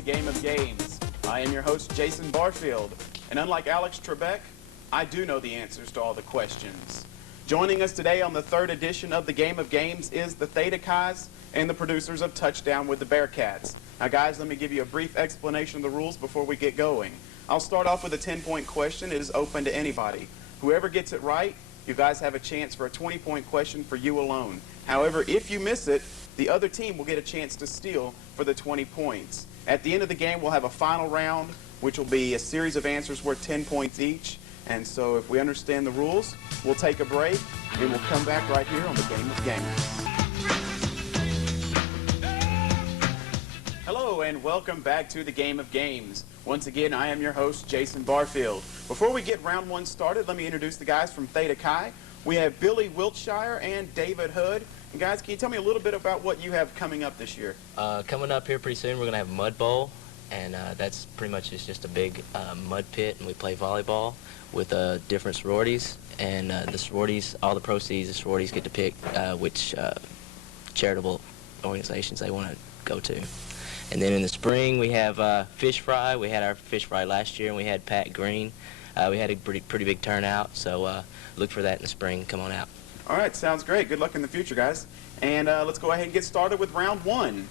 the Game of Games. I am your host, Jason Barfield, and unlike Alex Trebek, I do know the answers to all the questions. Joining us today on the third edition of the Game of Games is the Theta Chi's and the producers of Touchdown with the Bearcats. Now guys, let me give you a brief explanation of the rules before we get going. I'll start off with a 10-point question. It is open to anybody. Whoever gets it right, you guys have a chance for a 20-point question for you alone. However, if you miss it, the other team will get a chance to steal for the 20 points. At the end of the game, we'll have a final round, which will be a series of answers worth 10 points each. And so if we understand the rules, we'll take a break, and we'll come back right here on the Game of Games. Hello, and welcome back to the Game of Games. Once again, I am your host, Jason Barfield. Before we get round one started, let me introduce the guys from Theta Chi. We have Billy Wiltshire and David Hood. And guys, can you tell me a little bit about what you have coming up this year? Coming up here pretty soon, we're going to have a mud bowl, and that's pretty much just a big mud pit, and we play volleyball with different sororities. And the sororities, all the proceeds, the sororities get to pick which charitable organizations they want to go to. And then in the spring, we have fish fry. We had our fish fry last year, and we had Pat Green. We had a pretty big turnout, so look for that in the spring. Come on out. All right, sounds great. Good luck in the future, guys. And let's go ahead and get started with round one.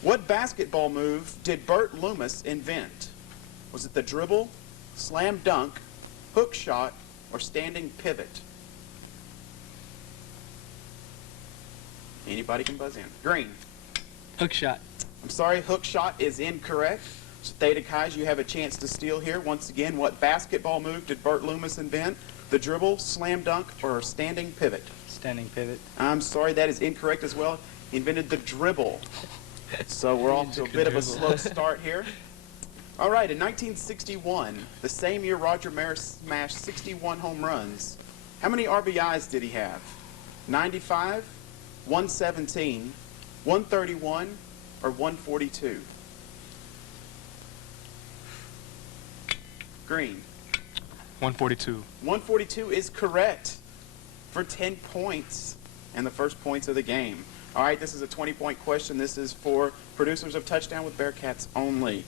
What basketball move did Bert Loomis invent? Was it the dribble, slam dunk, hook shot, or standing pivot? Anybody can buzz in. Green. Hook shot. I'm sorry, hook shot is incorrect. So Theta Chi's, you have a chance to steal here. Once again, what basketball move did Bert Loomis invent? The dribble, slam dunk, or standing pivot? Standing pivot. I'm sorry, that is incorrect as well. He invented the dribble. So we're off to a bit of a slow start here. All right, in 1961, the same year Roger Maris smashed 61 home runs, how many RBIs did he have? 95, 117, 131, or 142? Green. 142. 142 is correct for 10 points and the first points of the game. All right, this is a 20-point question. This is for producers of Touchdown with Bearcats only.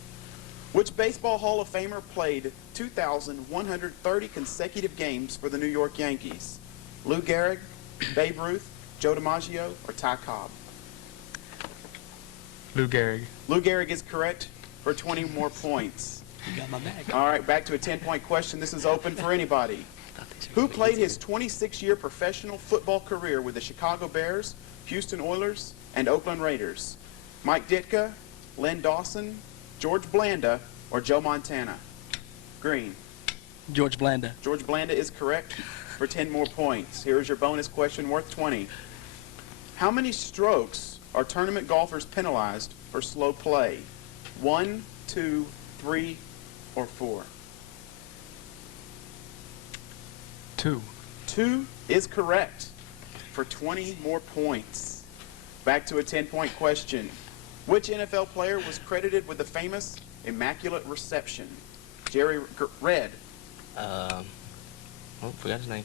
Which baseball Hall of Famer played 2,130 consecutive games for the New York Yankees? Lou Gehrig, Babe Ruth, Joe DiMaggio, or Ty Cobb? Lou Gehrig. Lou Gehrig is correct for 20 more points. You got my bag. All right, back to a 10-point question. This is open for anybody. Who played his 26-year professional football career with the Chicago Bears, Houston Oilers, and Oakland Raiders? Mike Ditka, Len Dawson, George Blanda, or Joe Montana? Green. George Blanda. George Blanda is correct for 10 more points. Here's your bonus question worth 20. How many strokes are tournament golfers penalized for slow play? 1, 2, 3, or 4? 2. 2 is correct for 20 more points. Back to a 10-point question. Which NFL player was credited with the famous Immaculate Reception? Red. Forgot his name.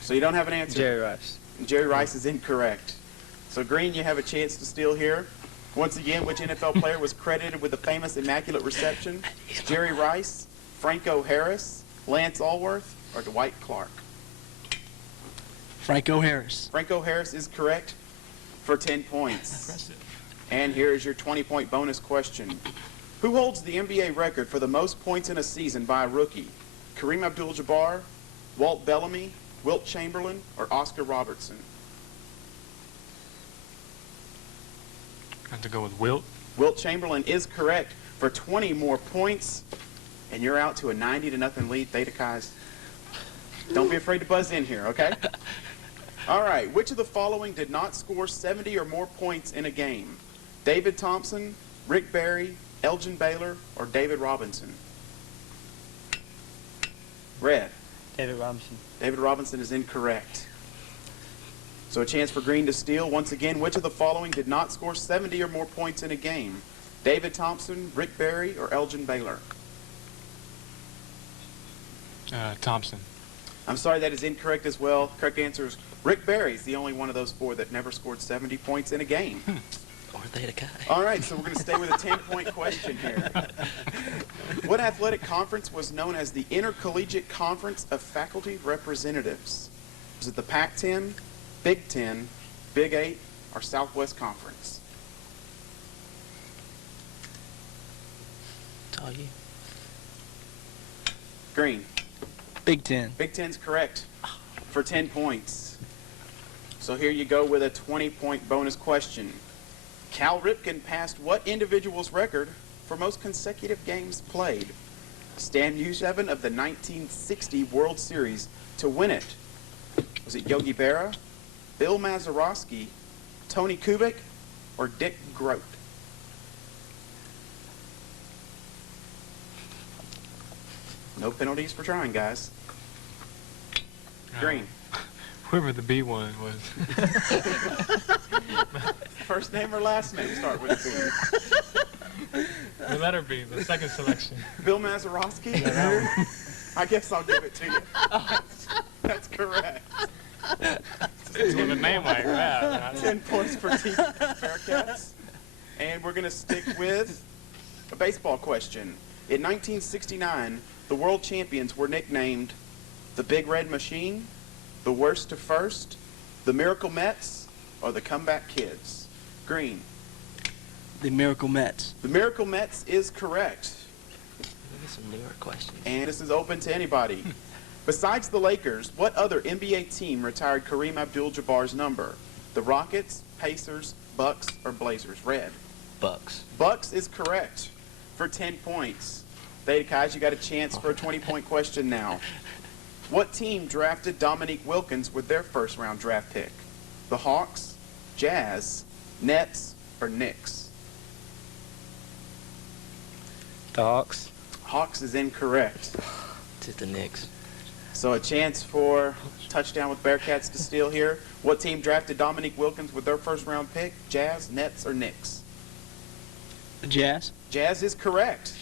So you don't have an answer? Jerry Rice. Jerry Rice is incorrect. So Green, you have a chance to steal here. Once again, which NFL player was credited with the famous Immaculate Reception? Jerry Rice, Franco Harris, Lance Allworth, or Dwight Clark? Franco Harris. Franco Harris is correct for 10 points. Impressive. And here is your 20-point bonus question. Who holds the NBA record for the most points in a season by a rookie? Kareem Abdul-Jabbar, Walt Bellamy, Wilt Chamberlain, or Oscar Robertson? I have to go with Wilt. Wilt Chamberlain is correct for 20 more points, and you're out to a 90-0 lead. Theta Chi's. Don't be afraid to buzz in here, okay? All right, which of the following did not score 70 or more points in a game? David Thompson, Rick Barry, Elgin Baylor, or David Robinson? Red. David Robinson. David Robinson is incorrect. So a chance for Green to steal. Once again, which of the following did not score 70 or more points in a game? David Thompson, Rick Barry, or Elgin Baylor? Thompson. I'm sorry, that is incorrect as well. Correct answer is Rick Barry is the only one of those four that never scored 70 points in a game. Theta Chi. All right, so we're going to stay with a 10-point question here. What athletic conference was known as the Intercollegiate Conference of Faculty Representatives? Was it the Pac-10, Big Ten, Big 8, or Southwest Conference? It's all you. Green. Big Ten. Big Ten's correct for 10 points. So here you go with a 20-point bonus question. Cal Ripken passed what individual's record for most consecutive games played? Stan Musievin of the 1960 World Series to win it. Was it Yogi Berra, Bill Mazeroski, Tony Kubik, or Dick Groat? No penalties for trying, guys. Green. Whoever the B one was. First name or last name start with a B. The letter B, the second selection. Bill Mazeroski? Yeah, that one. I guess I'll give it to you. That's correct. With a name like that. 10 points for Team Bearcats. And we're going to stick with a baseball question. In 1969, the world champions were nicknamed the Big Red Machine, the Worst to First, the Miracle Mets, or the Comeback Kids. Green. The Miracle Mets. The Miracle Mets is correct. Maybe some newer questions. And this is open to anybody. Besides the Lakers, what other NBA team retired Kareem Abdul-Jabbar's number? The Rockets, Pacers, Bucks, or Blazers? Red. Bucks. Bucks is correct for 10 points. Theta Chi, you got a chance for a 20-point question now. What team drafted Dominique Wilkins with their first-round draft pick? The Hawks, Jazz, Nets, or Knicks? The Hawks. Hawks is incorrect. To the Knicks. So a chance for touchdown with Bearcats to steal here. What team drafted Dominique Wilkins with their first-round pick? Jazz, Nets, or Knicks? The Jazz. Jazz is correct.